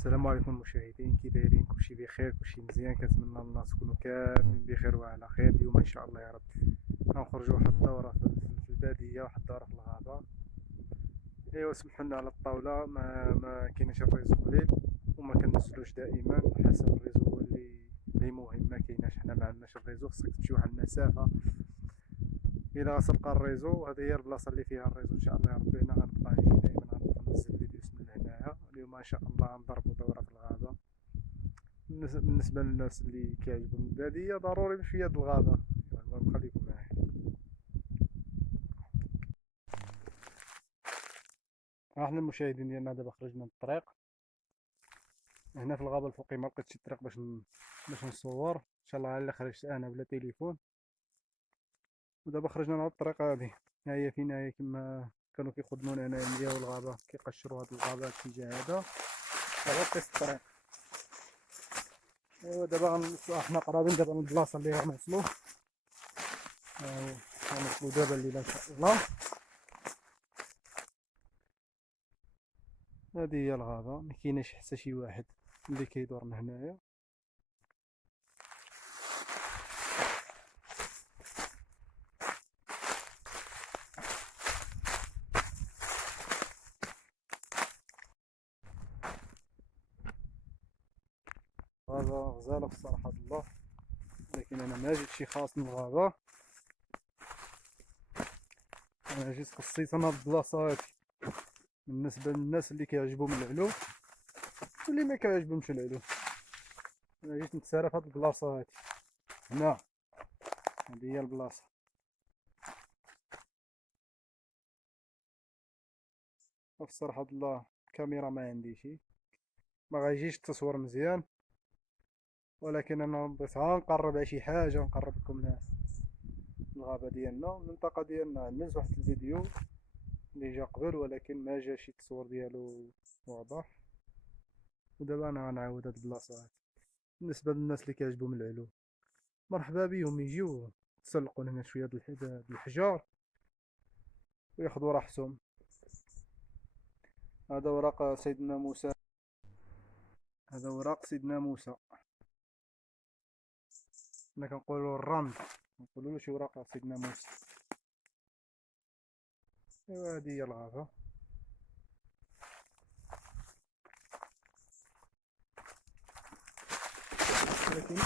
السلام عليكم المشاهدين، كي دايرين؟ كلشي بخير، كلشي مزيان. كنتمنى الله تكونوا كاملين بخير وعلى خير. اليوم ان شاء الله يا رب غنخرجوا واحد الدوره في الباديه، واحد الدوره في الغابه. ايوا سمحوا لنا على الطاوله، ما كاينش الريزو قليل وما كننزلوش دائما حسب الريزو هو اللي مهم. ما كايناش، حنا ما عندناش الريزو، خصك تمشي واحد المسافه الى غتلقى الريزو. هذه هي البلاصه اللي فيها الريزو ان شاء الله يا ربي. انا غنبقى نجي دائما، غنبقى ننزل فيديوز من هنايا. اليوم ان شاء الله غنضربوا دوره في الغابه. بالنسبة للناس اللي كيعجبهم البادية ضروري بشوية د الغابة. المهم خليكم معايا. ها حنا المشاهدين ديالنا دابا خرجنا من الطريق هنا في الغابة الفوقي. ما لقيتش الطريق باش نصور. ان شاء الله على خرجت انا بلا تليفون. ودابا خرجنا على الطريق هذه. ها هي فين هي كما كانوا كيخدمونا هنا ملياو الغابة، كيقشروا هاد الغابة الاتجاه هذا. هذا قيس الطريق. ايوا دابا حنا قرابين دابا من البلاصة اللي غنوصلو. غنوصلو دابا الليلة ان شاء الله. هذه هي الغابة، ما كايناش حتى شي واحد اللي كيدور من هنايا. غابة غزالة في صراحة الله، لكن أنا ما جيتش خاص من الغابة. أنا جيت خصيت أنا البلاصة هادي بالنسبة للناس اللي كيعجبهم العلوم واللي ما كيعجبهمش العلوم. أنا جيت نتسارى في هاد البلاصة هادي هنا. هادي هي البلاصة. وفي صراحة الله الكاميرا ما عنديش، ما غيجيش التصوير مزيان، ولكن أنا بغيت نقرب على شي حاجة، نقرب لكم الغابة ديالنا المنطقة ديالنا. عملت واحد الفيديو اللي جا قبل ولكن ما جاش التصوير ديالو واضح، ودابا انا غنعاود هاد البلاصه هادي. بالنسبه للناس اللي كيعجبهم العلوم مرحبا بهم، يجيو يتسلقوا هنا شويه د الحجار وياخذوا راحتهم. هذا ورق سيدنا موسى، هذا ورق سيدنا موسى. حنا كنقولوا الرمل، كنقولوا له شي ورق سيدنا موسى. ايوا هذه هي الغابه. ولكن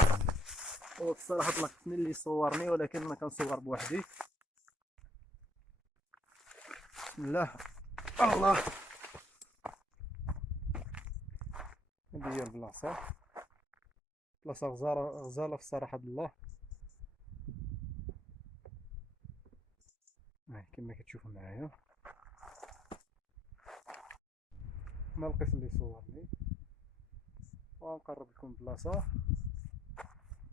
هو بصراحه طلقتني اللي صورني، ولكن انا كنصور بوحدي. بسم الله. الله. هذه هي البلاصه، بلاصه غزاله في صراحه الله. كما كتشوفوا معايا، ما لقيت اللي صورني. وغنقرب لكم البلاصه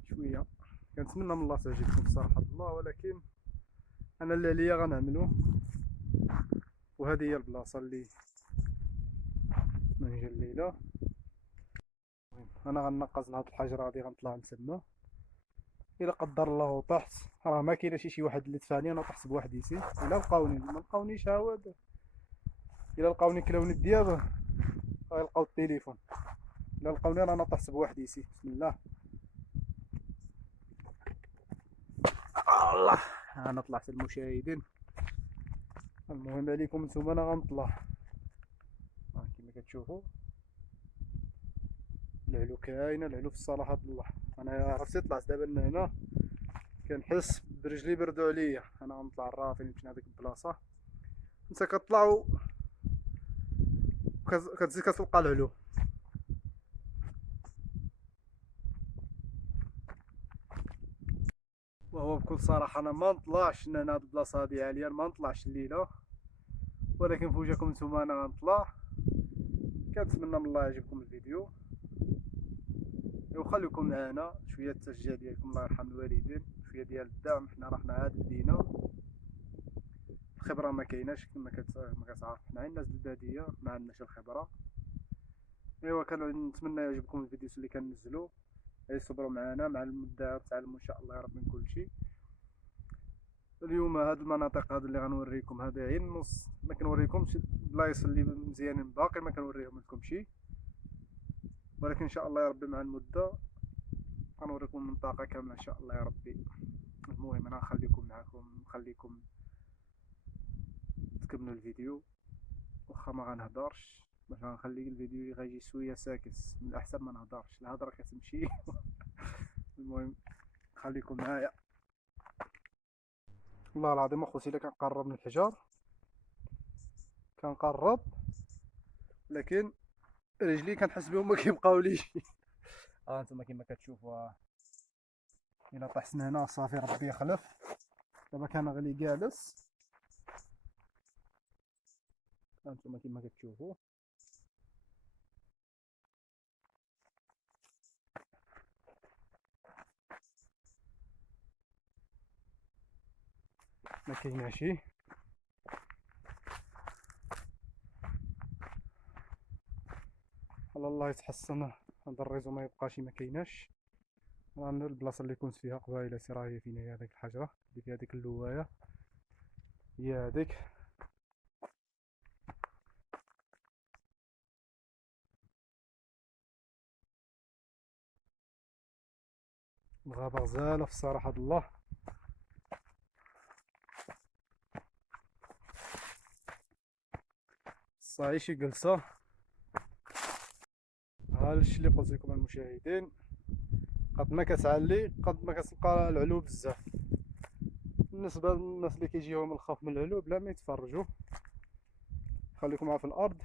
شويه. كنتمنى من الله تعجبكم بصراحه الله، ولكن انا اللي عليا غنعملو. وهذه هي البلاصه اللي نجي الليله. انا غنقز من هاد الحجره غادي غنطلع نتما. الا قدر الله طحت، راه ما كاينش شي واحد اللي دفعني، انا طحت بوحدي سي. الا لقاوني ما لقاونيش عاود، الا لقاوني كلاوني الدياب غيلقاو التليفون. الا لقاوني انا طحت بوحدي سي. بسم الله. الله. انا طلعت المشاهدين. المهم عليكم نتوما، انا غنطلع كما كتشوفوا. العلو كاينه، العلو في الصراحه الله. انا عرفتي طلعت دابا من هنا كنحس برجلي بردو عليا. انا غنطلع راه فين مشينا هذيك البلاصه. انت كطلع كتزيد كتلقى العلو. وهو بكل صراحه انا ما نطلعش هنا، هاد البلاصه هادي عاليه، ما نطلعش الليله. ولكن فوجئكم نتوما انا غنطلع. كنتمنى من الله يعجبكم الفيديو، وخليكم معنا شويه التشجيع ديالكم، الله يرحم الوالدين، شويه ديال الدعم. حنا راه عاد بدينا، الخبره ما كايناش كما كتعرف. حنا الناس الباديه ما عندناش الخبره. ايوا كنتمنى يعجبكم الفيديوز اللي كننزلو. صبروا معنا مع المدة، تعلموا ان شاء الله يا رب من كل شيء. اليوم هاد المناطق هاد اللي غنوريكم هذا غير النص، ما كنوريكمش البلايص اللي مزيانين، باقي ما كنوريهم لكم شي. ولكن ان شاء الله يا ربي مع المده غنوريكم المنطقه كامله ان شاء الله يا ربي. المهم انا نخليكم معكم، نخليكم تكملوا الفيديو واخا ما غنهضرش، باش غنخلي الفيديو غيجي شويه ساكت، من الاحسن ما نهضرش، الهضره كتمشي. المهم خليكم معايا. والله العظيم اخوتي الا كنقرب من الحجر كنقرب، لكن رجلي كنحس بهم ما كيبقاوليش. انتما كما كتشوفوا الا طحسنا هنا صافي ربي يخلف. دابا كنغلي جالس، انتما كما كتشوفوا. ما كايناش على الله يتحسن هذا الريزو ما يبقاش ما كايناش. انا البلاصه اللي كنت فيها قبيله راه هي فين هي هذيك الحجره اللي فيها ديك اللوايه، هي هذيك. الغابه غزاله في صراحه الله. صاي شي جلسه. ها الشيء اللي قلت لكم المشاهدين، قد ما كتعلي قد ما كتلقى العلو بزاف. بالنسبه للناس اللي كيجيهم الخوف من العلو بلا ما يتفرجوا، خليكم معايا في الارض.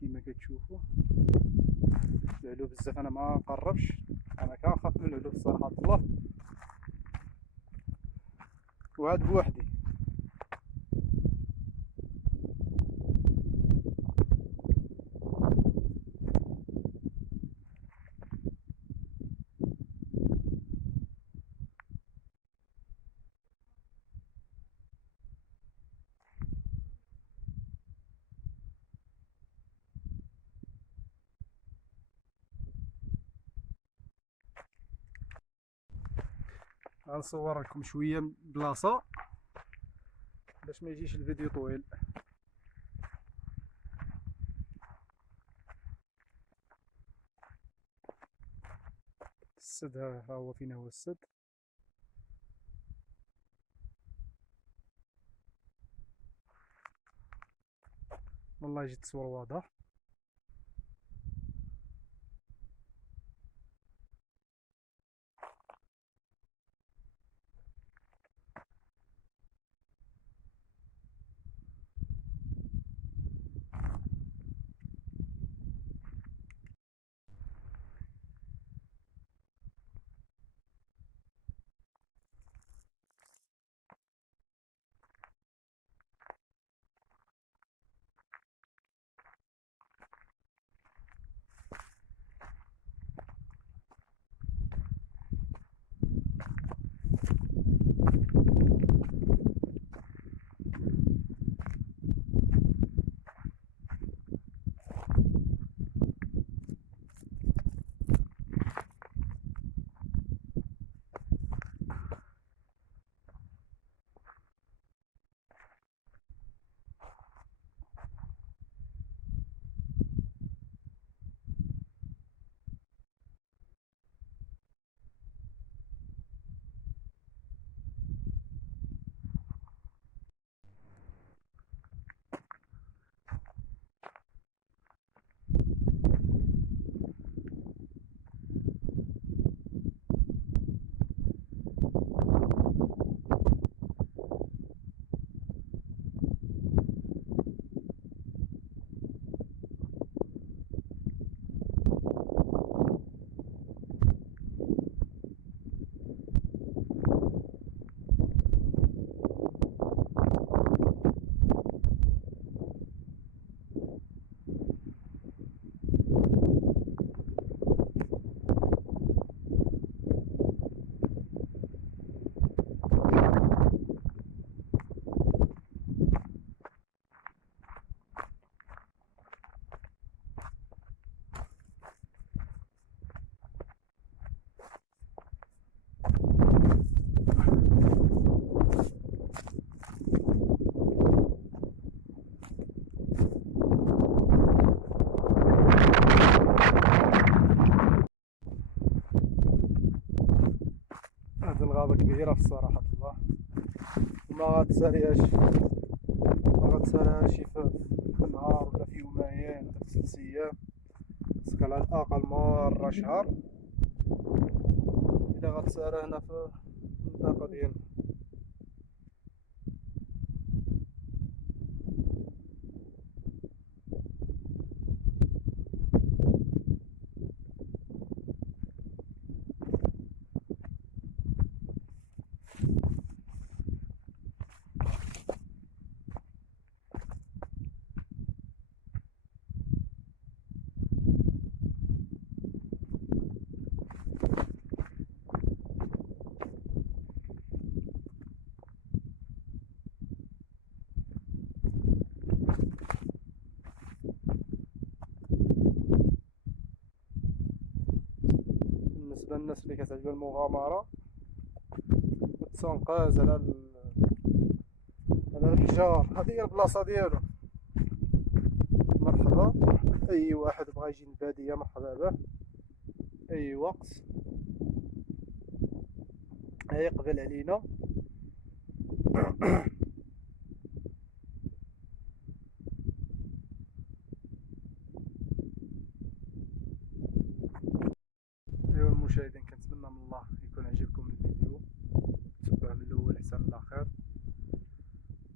كيما كتشوفوا العلو بزاف، انا ما نقربش، انا كنخاف من العلو بصراحه الله، وعاد بوحدي. غنصور لكم شويه بلاصه باش ما يجيش الفيديو طويل. السد ها هو فين هو السد. والله يجي التصوير واضح. غابة كبيرة في صراحة الله، وما غتساليهاش في نهار ولا في يومين ولا في 3 أيام، خاصك على الأقل مرة شهر إلا غتسالى هنا في المنطقة ديالنا. بالنسبة للناس اللي كتعجبها المغامرة والتنقاز على الحجار، هذه هي البلاصة ديالو. مرحبا، أي واحد بغا يجي للبادية مرحبا به أي وقت، يقبل علينا. ايوا المشاهدين، كنتمنى من الله يكون عجبكم الفيديو، تبعوا من الاول حتى للاخر.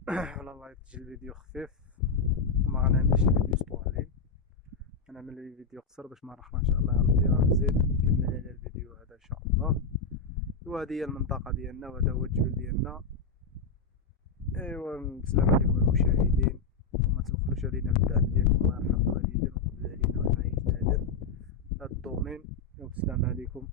ولا الله يجي الفيديو خفيف وما غنعملش الفيديو طوالين، غنعمل الفيديو قصير باش مرحنا ان شاء الله يا ربي غنزيد نكمل على الفيديو هذا ان شاء الله. وهذه هي المنطقة ديالنا وهذا هو الجبل ديالنا. ايوا السلام عليكم المشاهدين، وما تبخلوش علينا بالدعم ديالكم، الله يرحم الوالدين ويقبل علينا وعلى اجدادنا هاد الدومين. والسلام عليكم.